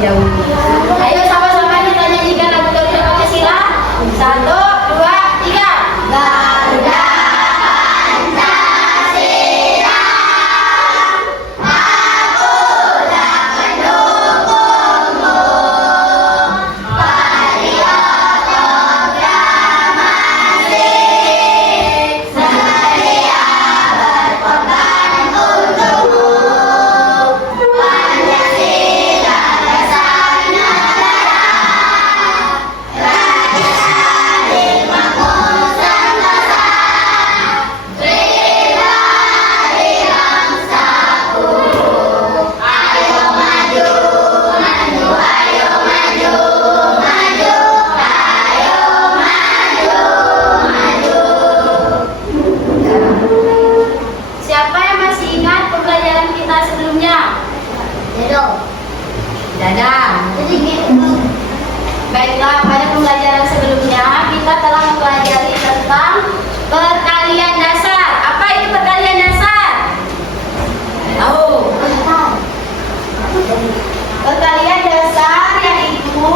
terlebih dahulu. Ayo sama-sama kita nyanyikan lagu Garuda Pancasila. 1, 2, 3. Garuda Pancasila, aku tak mendukungmu. Patriot proklamasi, setia berkorban untukmu. Pancasila dasar negara, rakyat adil makmur sentosa, terima di bangsaku. Ayo maju, maju, ayo maju, maju, ayo maju, maju. Siapa yang masih ingat pembelajaran kita sebelumnya? Dadah. Baiklah, pada pembelajaran sebelumnya kita telah mempelajari tentang perkalian dasar. Apa itu perkalian dasar? Tahu? Perkalian dasar yaitu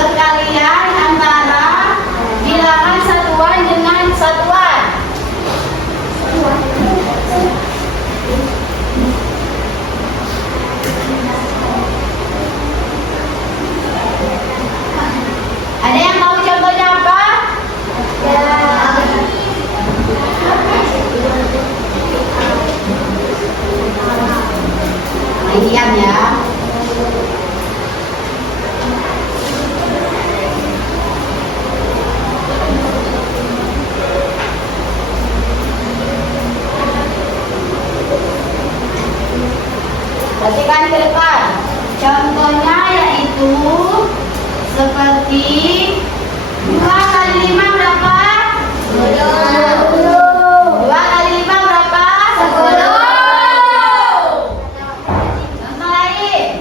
perkalian antara bilangan satuan dengan satuan. Ada yang tahu contohnya apa? Diam ya. Perhatikan ke depan. Contohnya yaitu seperti 2 kali 5 berapa? 10. 2 kali 5 berapa? 10. Contoh lain.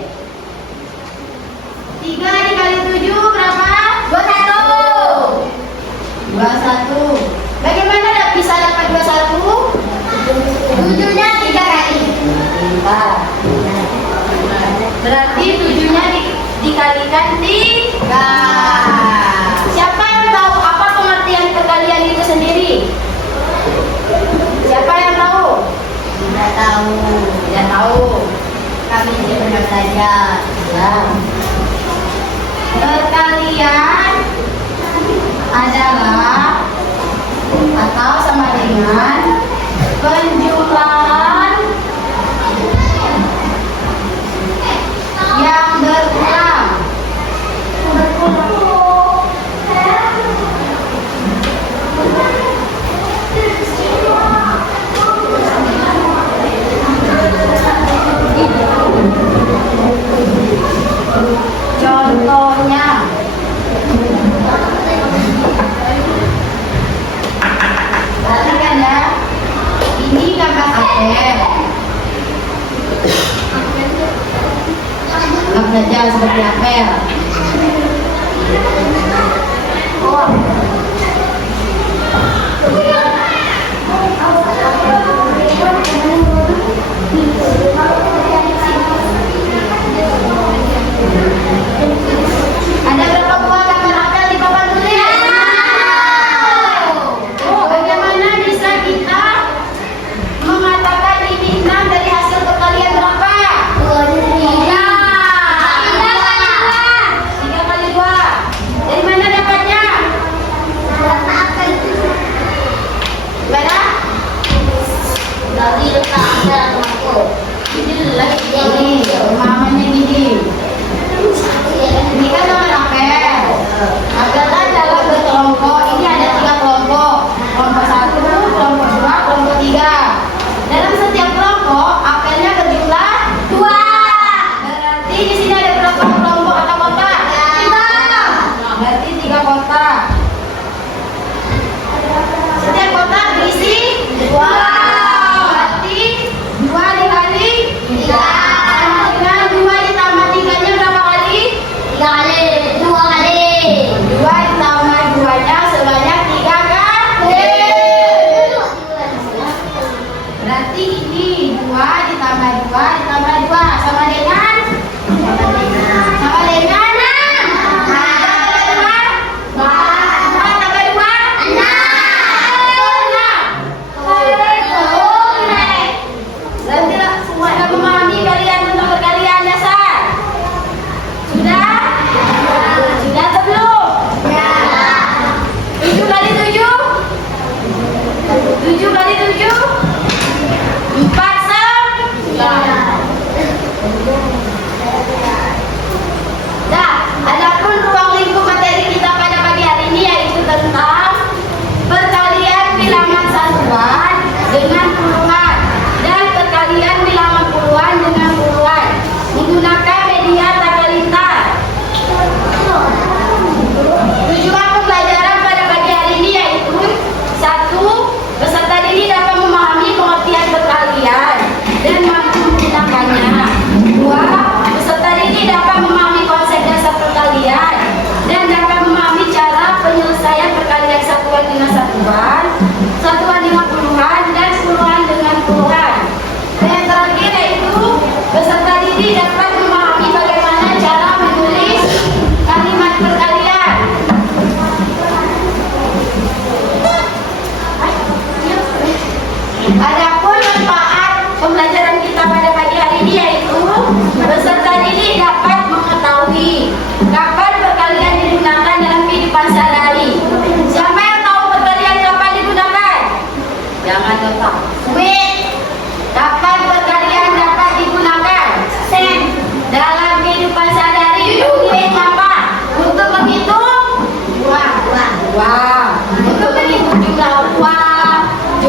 3 dikali 7 berapa? 21. 21. Bagaimana bisa dapat 21? 7-nya 3 kali. Berarti 7-nya dikalikan 3. Siapa yang tahu apa pengertian perkalian itu sendiri? Siapa yang tahu? Tidak tahu. Tidak tahu. Kami tidak pernah belajar. Ya. Perkalian adalah atau sama dengan penjumlahan yang berulang. Contohnya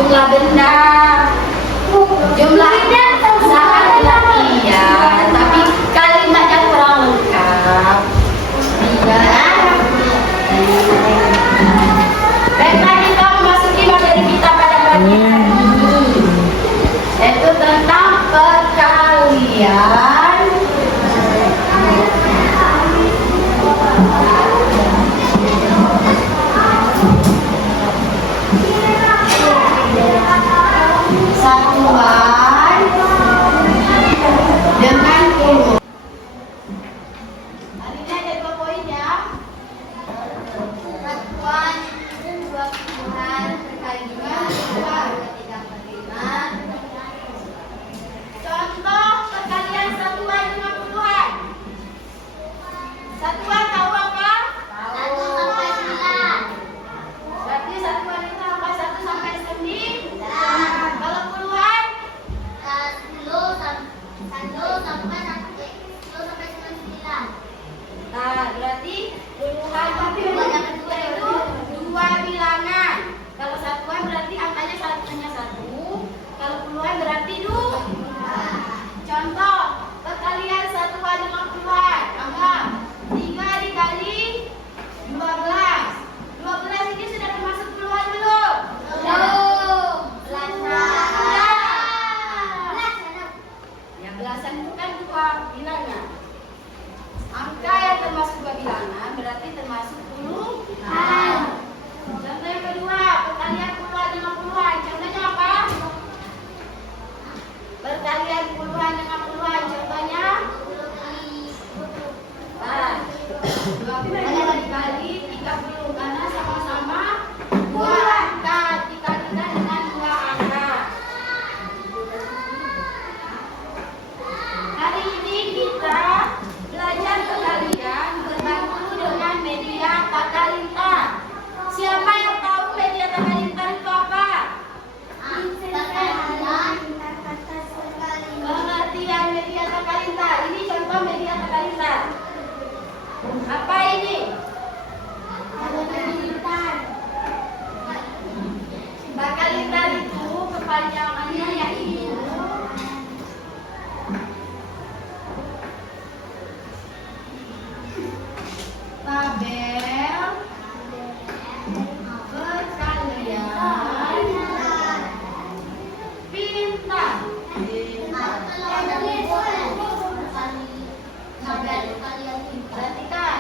jumlah benda, jumlah saat iya, tapi kalimatnya kurang lengkap. Baiklah, kita memasuki materi kita pada pagi hari ini, yaitu tentang perkalian. Satuan dengan puluh. Hari ini ada 2 poin ya. Satuan, dua puluhan, perkalian, dua, ketiga perliman. Contoh perkalian satuan dengan puluhan. Satuan tahu apa? 1 sampai 9. Berarti satuan itu apa? 1 sampai 9. Kalau puluhan? 10 sampai 9. Nah, berarti puluhan itu dua bilangan. Kalau satuan berarti angkanya hanya 1. Kalau puluhan berarti 2. Contoh perkalian satuan dengan puluhan. Anggap 3 dikali 12. 12 ini sudah termasuk puluhan belum? Belum. Ya, belasan itu kan 2 bilangan. Angka yang termasuk 2 bilangan berarti termasuk puluhan. Contoh yang kedua, perkalian puluhan dengan puluhan. Contohnya apa? Perkalian puluhan dengan puluhan. Contohnya? 20 dikali 30 karena sama-sama 2 angka. Dikalikan dengan 2 angka. Hari ini kita belajar perkalian berbantu dengan media tata lintar. Siapa yang tahu media tata lintar itu apa? Pengertian media tata lintar. Ini contoh media tata lintar. Apa ini? Bakal lintar itu kepanjangannya yaitu tabel perkalian pintar.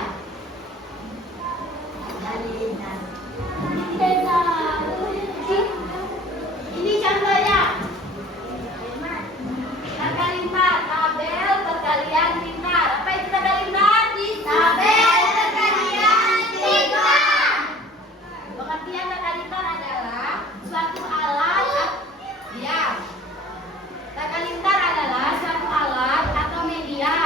Perhatikan. Ini contohnya. Tata lintar, tabel perkalian pintar. Apa itu tata lintar? Tabel perkalian pintar. Pengertian tata lintar adalah suatu alat. Diam. Tata lintar adalah suatu alat atau media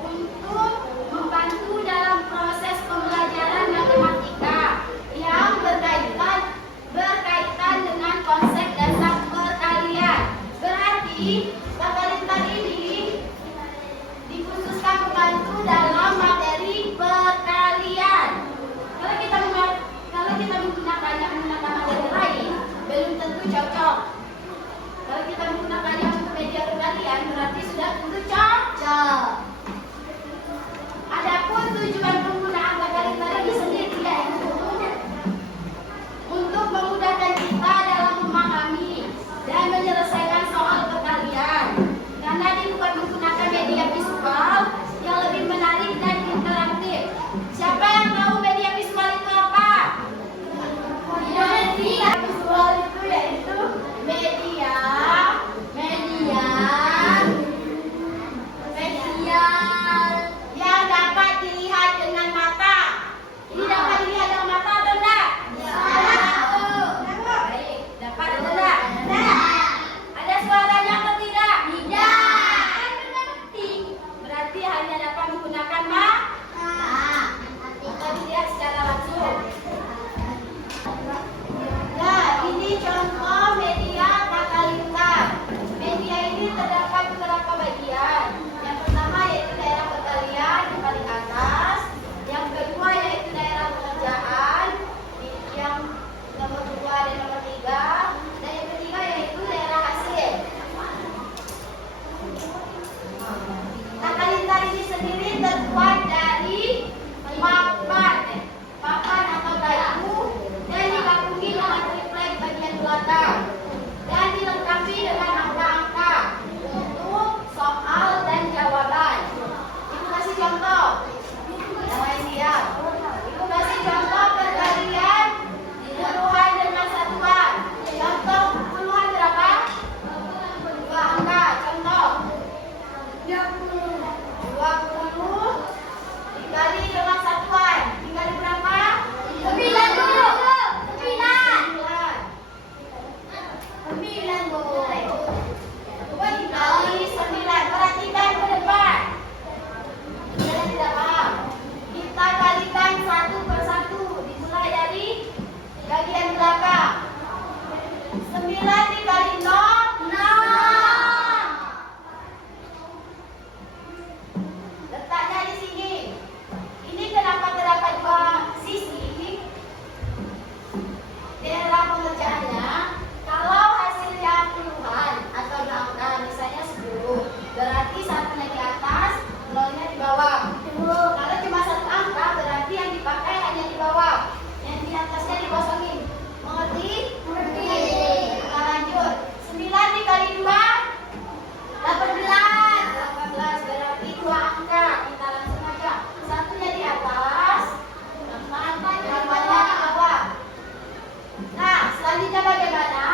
untuk membantu dalam proses pembelajaran matematika yang berkaitan dengan konsep dasar perkalian. Berarti tata lintar ini dikhususkan membantu dalam materi perkalian. Kalau kita menggunakannya bagian belakang. 9 dikali 0, 6. Letaknya di sini. Ini kenapa terdapat dua sisi? Dalam pengerjaannya, kalau hasilnya puluhan atau angka, misalnya 10, berarti satunya di atas, nolnya di bawah. Kalau cuma satu angka, berarti yang dipakai hanya di bawah, yang di atasnya dikosongin. Mengerti? Mengerti. Kita lanjut. 9 dikali 2, 18. 18 berarti dua angka. Kita langsung aja. Satunya di atas, yang bawah di bawah. Nah, selanjutnya bagaimana?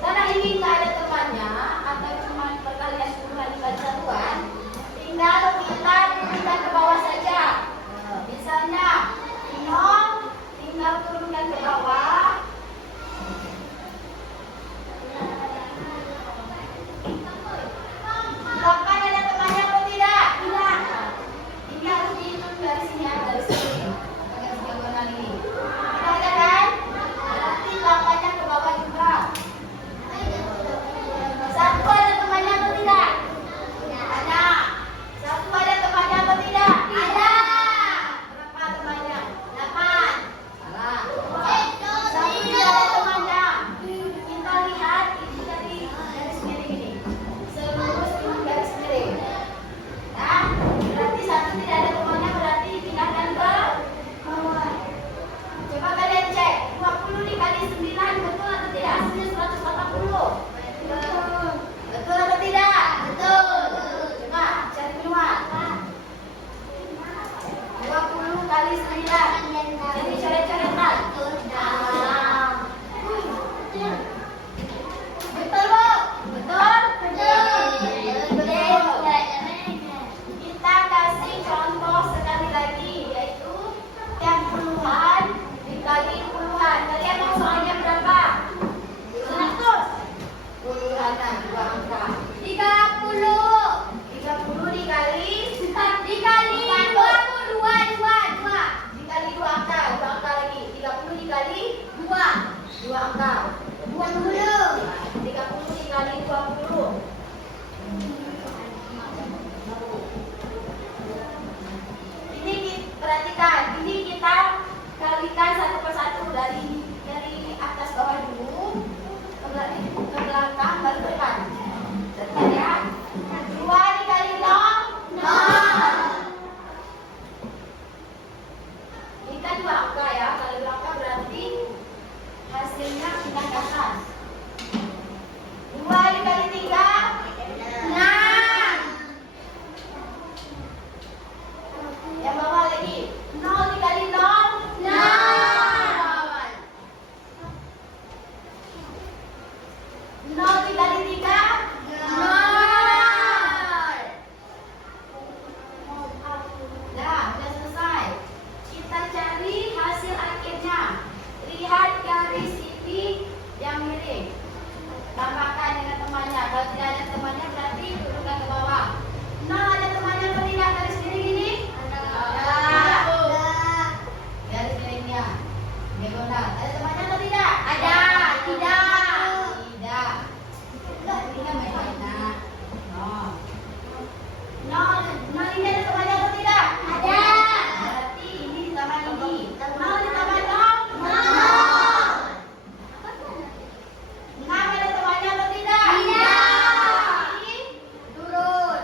Karena ini nggak ada temannya atau cuma perkalian 10 dikali satuan, tinggal kita turunkan ke bawah saja. Misalnya 0, tinggal turunkan ke bawah. 8 ada temannya atau tidak? Tidak. Ini harus dihitung dari sini, dari sini. Agak diagonal ini. Tidak ada kan? Berarti 8-nya ke bawah juga. 1 ada temannya atau tidak? Ada. 1 ada temannya atau tidak? Ada. Berapa temannya? 8. Salah. 1 tidak ada temannya. Kita lihat ini dari garis miring ini. Selurus ini garis miring. Nah, berarti 1 tidak ada temannya, berarti dipindahkan ke bawah. Coba kalian cek, 20 dikali 9 betul atau tidak? Hasilnya 180. Betul atau tidak? Betul. Coba cari keluar. 20 kali 9. Jadi coret-coretan. Betul, Bu? Betul? Betul. Kita kasih contoh sekali lagi, yaitu yang puluhan dikali puluhan. Kalian mau soalnya berapa? 100. Puluhan, dua angka. 30. 30 dikali 2. Dikali 2 angka, 2 angka lagi. 30 dikali 2. 2 angka. 20. 30 dikali 20. Ini perhatikan, ini kita kalikan satu persatu dari atas bawah dulu ke belakang baru ke depan. Sebentar ya. 2 dikali 0, 0. Kita 2 angka ya. Kalau 2 angka berarti hasilnya kita ke atas. 2 dikali 3, 6. Yang bawah lagi. 0 dikali 0, 0. 0 dikali 3, 0. Nah, sudah selesai. Kita cari hasil akhirnya. Lihat garis ini yang miring. Tambahkan dengan temannya. Kalau tidak ada temannya berarti turunkan ke bawah. 0 ada temannya atau tidak garis miring ini? Ada. Garis miringnya. Diagonal. Ada temannya atau tidak? Ada. Tidak. Tidak. Ini kan main-mainan. 0 ini ada temannya atau tidak? Ada. Berarti ini ditambah ini. 0 ditambah 0, 0. 6 ada temannya atau tidak? Tidak. Ini turun.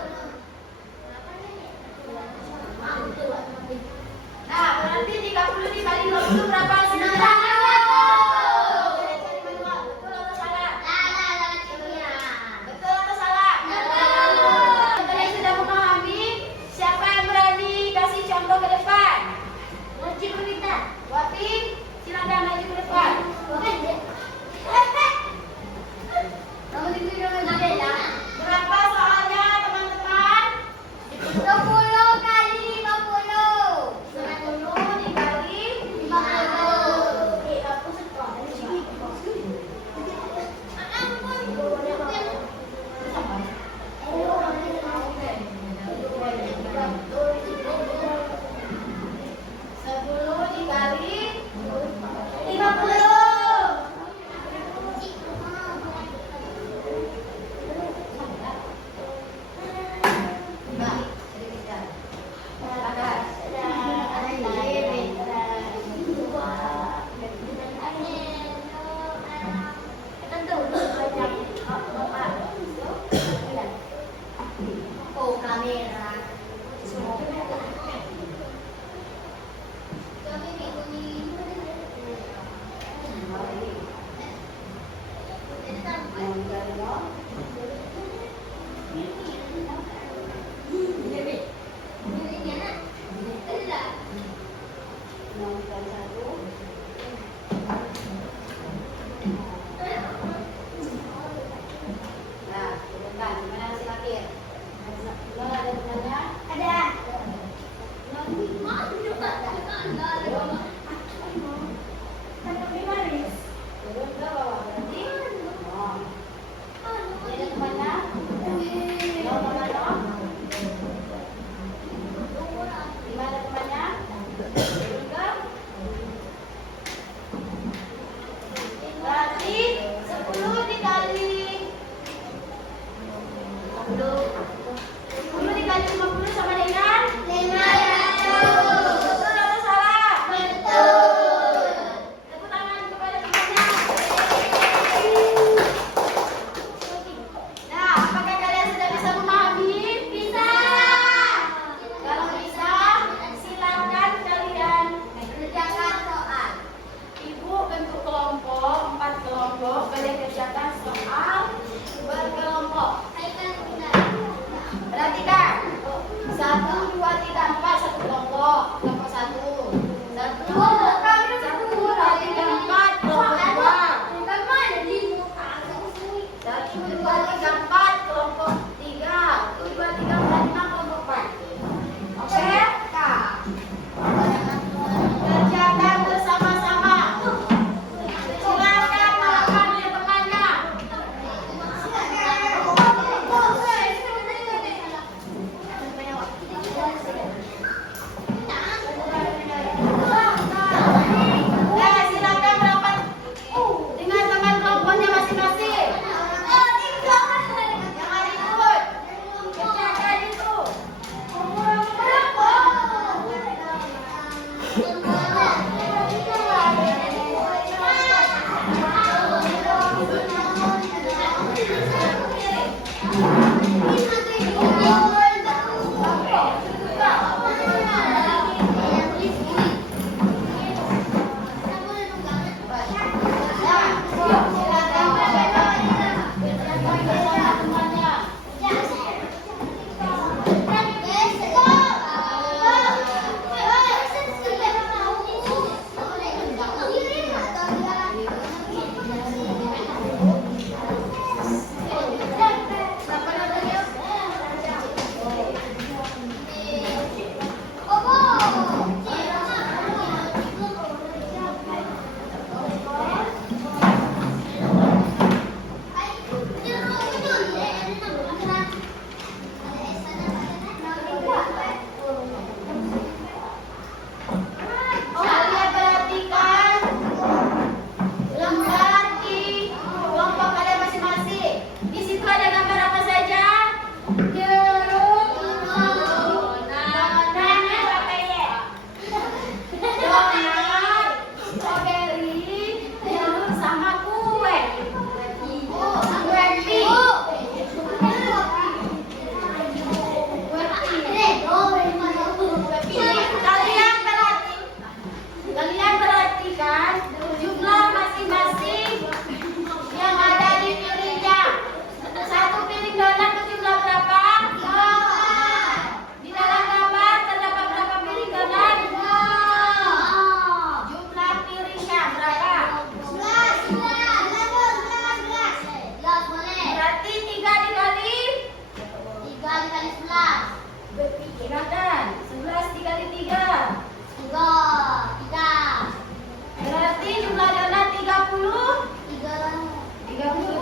Nah, berarti 30 dikali 0 itu berapa? 90. kelompok pada kegiatan soal berkelompok. Perhatikan. 1, 2, 3, 4 satu kelompok. Kelompok 1. 1, 2, 3, 4 kelompok 2. 1, 2, 3, 4 kelompok 3. 1, 2, 3, 4, 5 kelompok 4. Oke? Kerjakan bersama-sama. Silakan melakukan temannya. Silakan merapat dengan teman kelompoknya masing-masing. Jangan ribut. Kerjakan itu. Kalian perhatikan lembar di kelompok kalian masing-masing. Di situ ada gambar apa saja? Jeruk, donat, strawberry, jeruk sama kue. Kalian perhatikan jumlah masing-masing yang ada di piringnya. Satu piring donat itu jumlah berapa? Di dalam gambar terdapat berapa piring donat? Jumlah piringnya berapa? Berarti 3 dikali? Silakan. 11 dikali 3. Berarti jumlah donat 30? 30